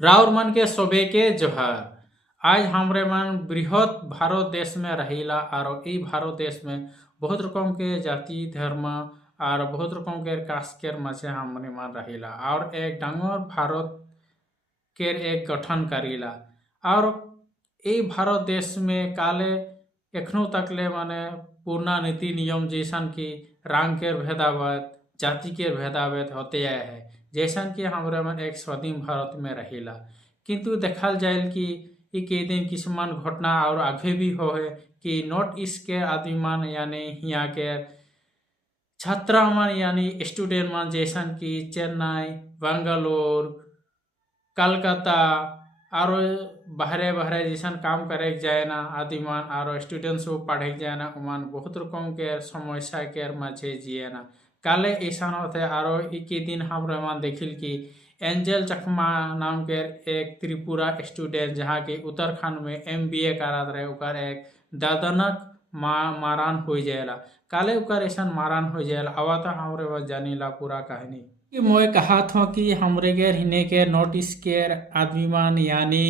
राउर मन के सोबे के जोहार। आज हमरे मन बृहत भारत देश में रहीला और ई भारत देश में बहुत रकम के जाति धर्म और बहुत रकम के कास्ट के मजे हमरे मन रहीला और एक डांगर भारत के एक गठन करीला। और ई भारत देश में काले एखनो तकले माने पूर्ण नीति नियम जैसन की रंग के भेदाभेद जाति के भेदाभेद होते आए है जैसन कि हमरे मन एक स्वाधीन भारत में रहीला। किंतु देखल जाए कि ई के दिन किसमान घटना और आगे भी हो है कि नॉर्थ ईस्ट के आदमी मन यानी यहाँ के छात्रा मन यानी स्टूडेंट मन जैसन कि चेन्नई बेंगलोर कलकत्ता और बाहरे बाहरे जैसन काम करे जाए ना आदि मान और स्टूडेंट्स को पढ़े जाए ना उमान बहुत रकम के समस्या के मजे जिए ना काले ऐसा होते और एक दिन हम मान देखिल कि एंजल चकमा नाम के एक त्रिपुरा स्टूडेंट जहाँ के उत्तराखंड में MBA करात रहे उकर एक दादनक मारान हो जाएला। काले उकर ऐसा मारान हो जाएला आवा तो हमरे बस जानीला पूरा कहानी कि मोए कहा था कि हमरे के हिने के नॉर्थ ईस्ट के आदमी मान यानी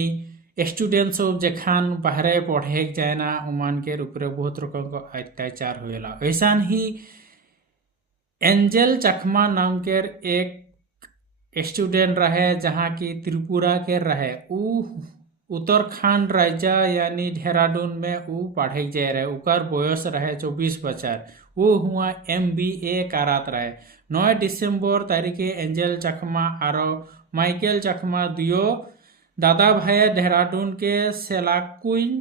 स्टूडेंट सब जखान बाहरे पढ़े जाए ना उमान के ऊपर बहुत रकम का अत्याचार होएला। ऐसा ही एंजल चकमा नाम के एक स्टूडेंट रहे जहाँ की त्रिपुरा के रहे उ उत्तराखंड राज्य यानी देहरादून में उ पढ़े जाए रहे उकर बयस रहे 24 बच्चर वो हुआ MBA करात रहे 9 दिसंबर तारीखे एंजल चकमा और माइकल चकमा दियो दादा भाई देहरादून के सेलाकुइन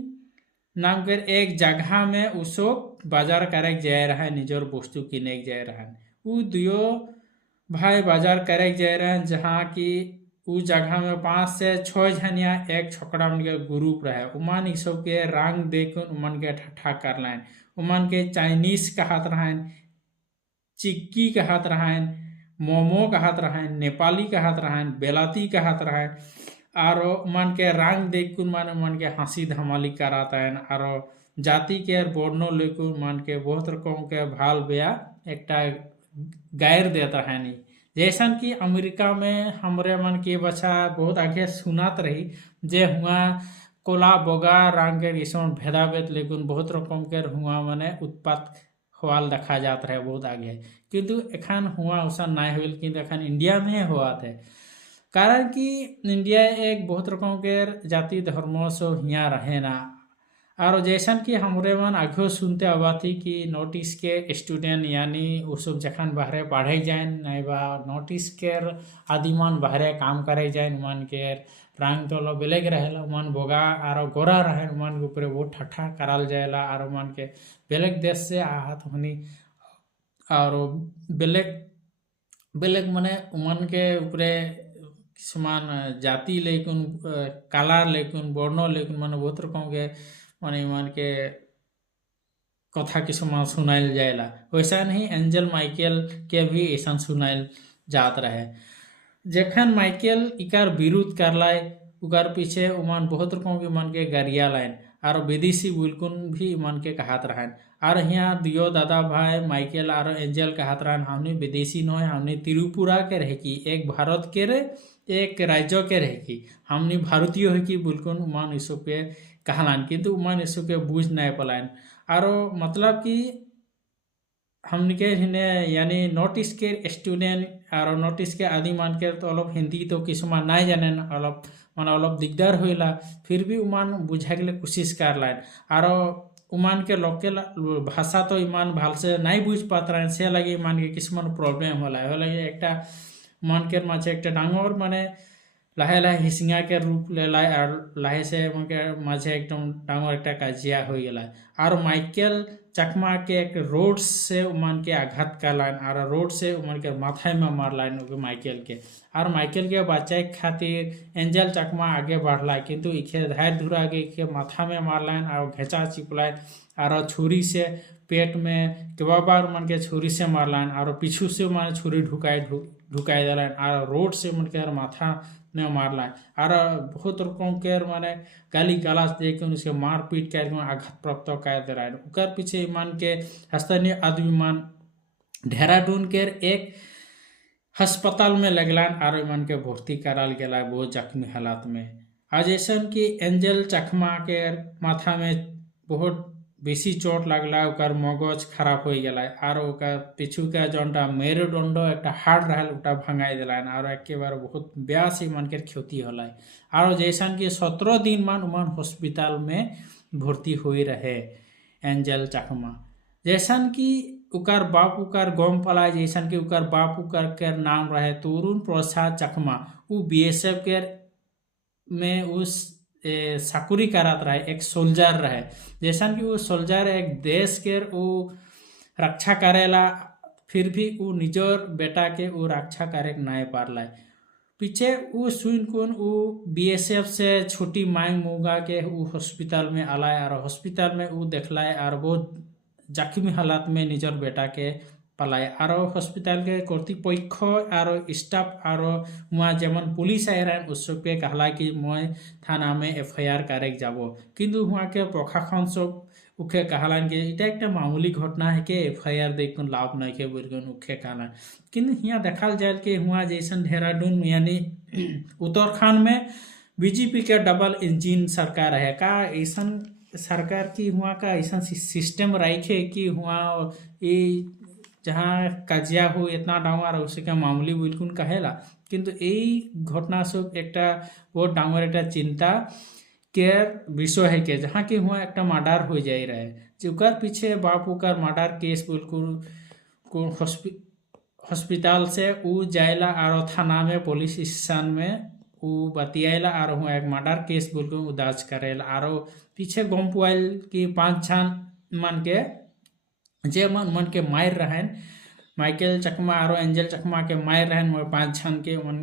नाम के एक जगह में उसो बाजार करे जाए रहा निजर वस्तु किने जाए रहा उ दियो भाई बाजार करे जाए रहे जहाँ की उस जगह में 5 से 6 जनिया एक छोकरा मन के ग्रुप रहे उमान सब के रंग देख उमन के ठट्ठा कर लाइन उमन के चाइनीज कहत रहन चिक्की कहत रहन मोमो कहत रहन नेपाली कहत रहन बेलाती कहत रहन और उमन के रंग देख मन के हंसी धमाली करात हैं और जाति के बोर्नो लेकुन मन के बहुत रकम के भाल बेया एक गैर देता है नहीं जैसन कि अमेरिका में हमरे मन के बच्चा बहुत आगे सुनात रही जे हुआ कोला बोगा रंग के इसमें भेदाभेद लेकिन बहुत रकम के हुआ मने उत्पात हवाल देखा जाता है बहुत आगे किंतु एखन हुआ उसा नहीं हुई किंतु एखन इंडिया में हुआ थे कारण कि इंडिया एक बहुत रकम के जाति धर्म सब यहाँ रहे ना और जैसन कि हमरे मन आगे सुनते आवा थी कि नॉर्थ ईस्ट के स्टूडेंट यानी वो सब जखन बाहरे पढ़े जाए नहीं बा नॉर्थ ईस्ट के आदिमान बाहरे काम करे जाए मन के रंग तो बेलेग रहेला मन बोगा और गोरा रहे मन के ऊपर वो ठट्ठा कराल जाएला और मन के बेलेग देश से आहत होनी और बेलेग बेलेग मने मन के ऊपर किसमान जाति लेकिन काला लेकिन वर्णो लेकिन मन बहुत रकम के माने मन के कथा किसमान सुनाइल जाएला वैसा नहीं एंजल माइकल के भी ऐसा सुनाइल जात रहे जखन माइकल इकार विरोध कर लाए उकार पीछे उमान बहुत रकम के मन के गरिया लाइन और विदेशी बिल्कुल भी मन के कहत रहन और यहाँ दियो दादा भाई माइकल और एंजल कहत रहन हमने विदेशी न है हमने त्रिपुरा के रहे की एक भारत के रे एक राज्य के रहे की हमने भारतीय है कि बिल्कुल उमान इसो पे कहलान किंतु उमान इसो के बुझ नहीं पलायन और मतलब कि हमने के हिने यानी नॉर्थ ईस्ट के स्टूडेंट और नॉर्थ ईस्ट के आदि मान के तो अलग हिंदी तो किसमान नहीं जाने अलग मान अलग दिगदार होइला फिर भी उमान बुझाए के लिए कोशिश कर लाइन और उमान के लोकल भाषा तो ईमान भाल से नहीं बुझ पात रहे से लगे ईमान के किसमान प्रॉब्लम होला लगे एक मन के माचे एक डांगर माने लाहे लाहे हिसिंगा के रूप ले लाए और लाहे से मन के माझे एकदम डांगर एक काजिया हो गला और माइकल चकमा के एक रोड से उमन के आघात कर लाइन और रोड से उमन के माथे में मार लाइन माइकल के और माइकल के बचाए खातिर एंजल चकमा आगे बढ़ला किंतु इखे धैर्य धुरा के माथा में मार लाइन और घेचा चिपलाइन और छुरी से पेट में के बार मन के छुरी से मार लाइन और पीछू से मन छुरी ढुकाई दिलाइन और रोड से मन के माथा में मार लाइन और बहुत रकम के माने गाली गलाज दे के उनसे मार पीट कर आघात प्राप्त कर दे रहा उकर पीछे मान के स्थानीय आदमी मान देहरादून के एक अस्पताल में लगलान और मन के भर्ती कराल गया बहुत जख्मी हालात में। आज ऐसा कि एंजल चकमा के माथा में बहुत बेसी चोट लगला, ओकर मगज खराब हो गया और ओकर पिछू का जोनटा मेरुदंड एक हाड़ रहल उटा भंगाई दिलान और एक बार बहुत ब्यास ही मन के क्षति होला। और जैसा कि 17 दिन मन हॉस्पिटल में भर्ती हुई रहे एंजल चकमा। जैसा कि उकर बाप उकर गम पला, जैसा कि उकर बाप उकर के नाम रहे तरुण प्रसाद चकमा। वो बीएसएफ के में उस साकुरी करात रहे, एक सोल्जर रहे। जैसा कि वो सोल्जर एक देश के वो रक्षा करेला, फिर भी वो निजर बेटा के वो रक्षा करे नहीं पारला। पीछे वो सुन कुन वो बीएसएफ से छोटी मांग मुगा के वो हॉस्पिटल में आलाय और हॉस्पिटल में वो देखलाय और बहुत जख्मी हालात में निजर बेटा के पलाय। और हॉस्पिटल के कर्तृपक्ष और स्टाफ और वहाँ जेमन पुलिस आए रहे उसके कहला कि मैं थाना में एफआईआर करेक जाबो, किंतु वहाँ के प्रशासन सब उखे कहलान कि इटा एक मामूली घटना है के एफआईआर देख लाभ नहीं के बोल उखे कहलान। किंतु यहाँ देखल जाए कि वहाँ जैसा देहरादून यानी उत्तराखंड में बीजेपी के डबल इंजन सरकार है का, ऐसा सरकार की वहाँ का ऐसा सिस्टम रखे कि वहाँ ये जहाँ कजिया हो इतना डांगर उसे क्या मामूली बिल्कुल कहेला। किंतु यही घटना सब एक बहुत डांगर एक चिंता के विषय है के जहाँ कि वहाँ एक मर्डर हो जाए रहे, जोकर पीछे बापू का मर्डर केस बिल्कुल हॉस्पिटल से ऊ जायला और थाना में पुलिस स्टेशन में ऊ बतियाला और वहाँ एक मर्डर केस बिल्कुल दर्ज करेला। और पीछे गम पुआल की 5 छान मन के जे मन के मार रहन माइकल चकमा और एंजल चकमा के मार रहन 5 छान के मन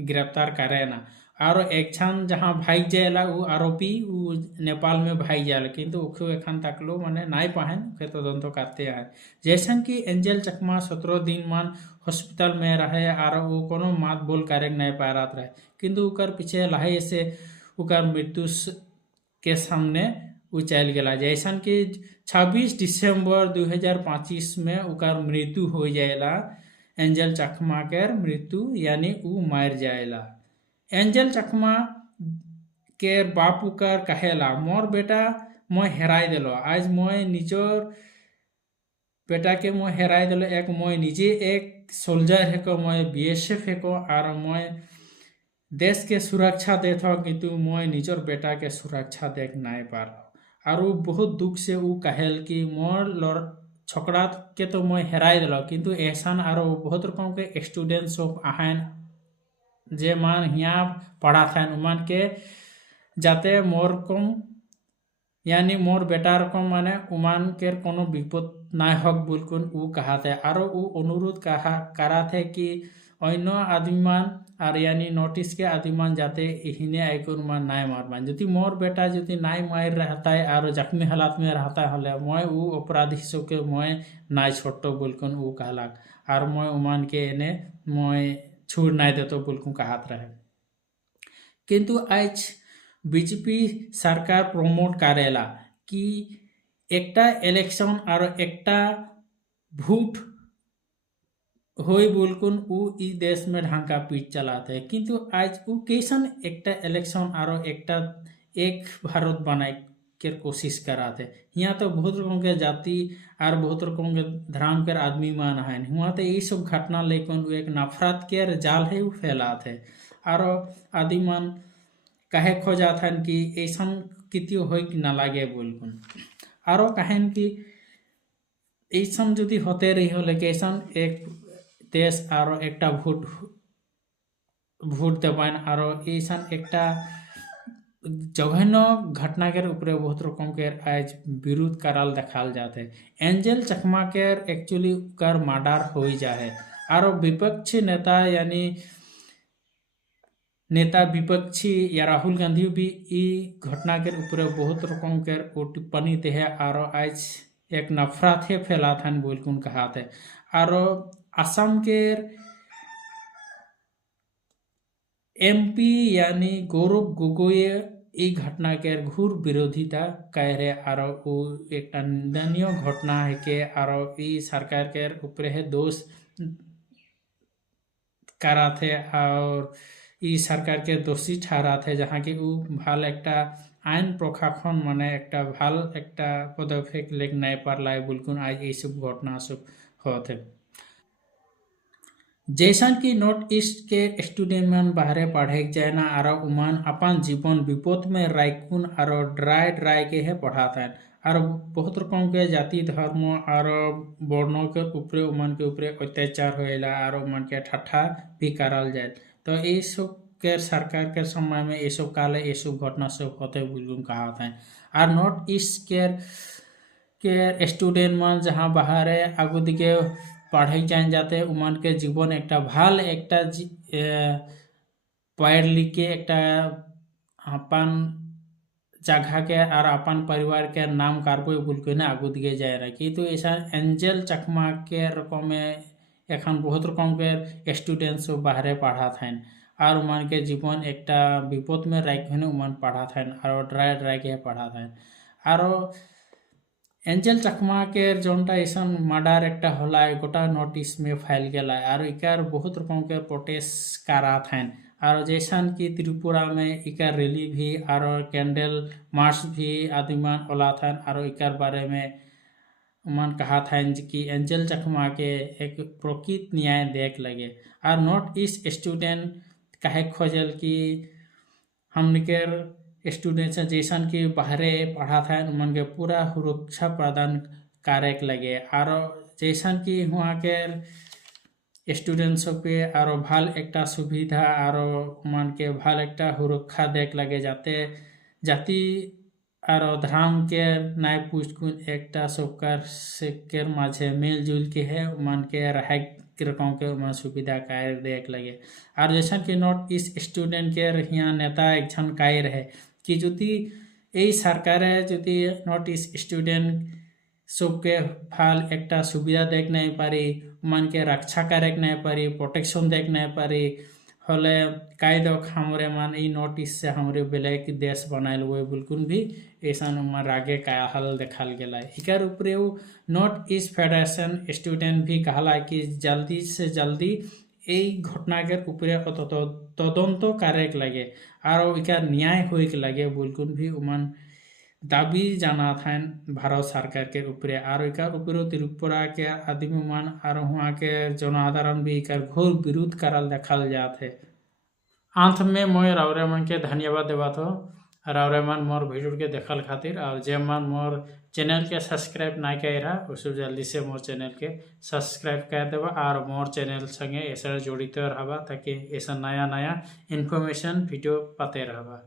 गिरफ्तार करे ना। और एक छान जहाँ भाई जाएला वो आरोपी वो नेपाल में भाई जाएला, किंतु उखे एखन तक लो माने नाई पाहन उखे तदंत करते हैं। जैसा कि एंजल चकमा 17 दिन मन हॉस्पिटल में रहे और वो कोनो मात बोल करे नहीं पा रहा रहे, किंतु उकर पीछे लहाई से उकर मृत्यु के सामने वो चल गया। जैसा कि 26 दिसंबर 2025 में उकर मृत्यु हो जाएला, एंजल चकमा के मृत्यु यानी वो मर जाएला। एंजल चकमा के बापू कर कहेला मोर बेटा मैं हेराई दिलो, आज मैं निजर बेटा के मैं हेराई दिलो। एक मैं निजे एक सोल्जर है को, मैं बीएसएफ है को और मैं देश के सुरक्षा देता हूँ, किंतु मैं निजर बेटा के सुरक्षा देख नहीं पा रहा। और वो बहुत दुख से वो कहल कि मोर छोकरा के तो मैं हेराई दिलो, किंतु ऐसा और बहुत रकम के स्टूडेंट सब आहन जे मान यहाँ पढ़ा था उमान के जाते मोर कम यानी मोर बेटा रकम माने उमान के कोनो विपद ना हक बिल्कुल वो कहा थे। और वो अनुरोध करा थे कि अन्य आदमीमान और यानी नोटिस के आदमीमान जाते इन्हें आईकर मान नाय मार मान, यदि मोर बेटा यदि नाय मार रहता है और जख्मी हालात में रहता है मैं वो अपराधी सब के मैं नाय छोटो बिल्कुल वो कहला। और मैं उमान के इन्हें मैं छूट नहीं देते बिल्कुल कहत रहे। किंतु आज बीजेपी सरकार प्रमोट करेला कि एकटा इलेक्शन और एकटा भोट होई बिल्कुल वो ई देश में ढंग का पीठ चलाते हैं, किंतु आज वो कैसन एकटा इलेक्शन और एकटा एक भारत बनाए के कोशिश कराते। यहाँ तो बहुत रकम के जाति और बहुत रकम के धर्म के आदमी मान है, वहाँ तो यही सब घटना लेकिन एक नफरत के जाल है वो फैलाते। और आदि मान कहे खोजात हैं कि ऐसा किति हो कि ना लगे बिल्कुल। और कहें कि ऐसा यदि होते रही हो लेकिन ऐसा एक देश और एकटा भोट देवान और ऐसा एकटा जघन्य घटना के ऊपर बहुत रकम के आज विरोध कराल देखाल जाते। एंजल चकमा के एक्चुअली कर मर्डर हो जाए और विपक्षी नेता यानी नेता विपक्षी या राहुल गांधी भी ई घटना के ऊपर बहुत रकम के टिप्पणी थे और आज एक नफरत है फैला था बिल्कुल कहा थे। और असम के एमपी यानी गौरव गोगोई ई घटना के घोर विरोधिता कह रहे और वो एक निंदनीय घटना है के और ई सरकार के ऊपर है दोष करा थे और इ सरकार के दोषी ठहरा थे जहाँ कि उ ভাল একটা আইন প্রশাসন মানে একটা ভাল একটা পদক্ষেপ লেগ নাই পারলায় বুলকুন আজ এইসব ঘটনা সব হতে जैसन कि नॉर्थ ईस्ट के स्टूडेंट मन बाहरे पढ़े जाए ना आरो उमान अपन जीवन विपद में रायकुन आरो ड्राई के है पढ़ाता है और बहुत रकम के जाति धर्म और वर्णों के ऊपरे उमन के ऊपरे अत्याचार होएला और उमन के ठट्ठा भी करल जाए तो ये सब के सरकार के समय में ये सब काले ये सब घटना सब होते बुलगुन कहा है और नॉर्थ ईस्ट के स्टूडेंट मन जहाँ बाहरे आगु दिके पढ़ाई जान जाते उमान के जीवन एक ভাল एक पढ़ लिख के एक अपन जगह के और अपन परिवार के नाम कारबो बोल के ना आगु दिए जाए रहा किन्तु ऐसा एंजेल चकमा के रकम एखन बहुत रकम के स्टूडेंट सब बाहरे पढ़ा था और उमान के जीवन एक विपद में राख उमान पढ़ा था और ड्राई के पढ़ा था और एंजेल चकमा के जोनटा ऐसा मर्डर एक होला गोटा नोटिस में फाइल गला और इकार बहुत रकम के प्रोटेस्ट करा था और जैसा कि त्रिपुरा में इकार रैली भी और कैंडल मार्च भी आदि मान होला था और इकार बारे में मन कहा था कि एंजेल चकमा के एक प्रकृत न्याय देख लगे और नॉर्थ ईस्ट स्टूडेंट कहे खोजल कि हम स्टूडेंट्स जैसन कि बाहरे पढ़ा था उमन के पूरा सुरक्षा प्रदान करे लगे और जैसन कि वहाँ के स्टूडेंट्स पे और भल एक सुविधा और उमन के भल एक सुरक्षा देख लगे जाते जाति और धर्म के नाय पूछकुन एक सबकर के माझे मिलजुल के है उमन के रह रकम के उमन सुविधा काय देख लगे और जैसा कि नॉर्थ ईस्ट स्टूडेंट के यहाँ नेता एक जन काय रहे कि जुदी এই सरकार যদি नॉर्थ ईस्ट स्टूडेंट सबके फाल एक सुविधा देख नहीं पारी मन के रक्षा करे नहीं पारी प्रोटेक्शन देख नहीं पारी हले कायद हमरे मान ई नॉर्थ ईस्ट से हमरे बेले की देश बनाए हुए बिल्कुल भी ऐसा उमर आगे का हल देखल गया इकार ऊपरे नॉर्थ ईस्ट फेडरेशन स्टूडेंट भी कहला कि जल्दी से जल्दी এই ঘটনাকের উপরে তদন্ত কারেক লাগে আর ইকার ন্যায় হইক লাগে বলকুন भी उमन दाबी जाना था भारत सरकार के ऊपरे और इकार ऊपरे त्रिपुरा के आदमी मन और वहाँ के जनसाधारण भी इकार घोर विरोध करल देखल जाते अंत में मैं रावरे मन के धन्यवाद देवा तो रावरे मन मोर वीडियो के देखल खातिर और जे मन मोर चैनल के सब्सक्राइब ना कर रहा उसको जल्दी से मोर चैनल के सब्सक्राइब कर देवा और मोर चैनल संगे ऐसा जड़ित रहा ताकि ऐसा नया नया इन्फॉर्मेशन वीडियो पाते रहबा।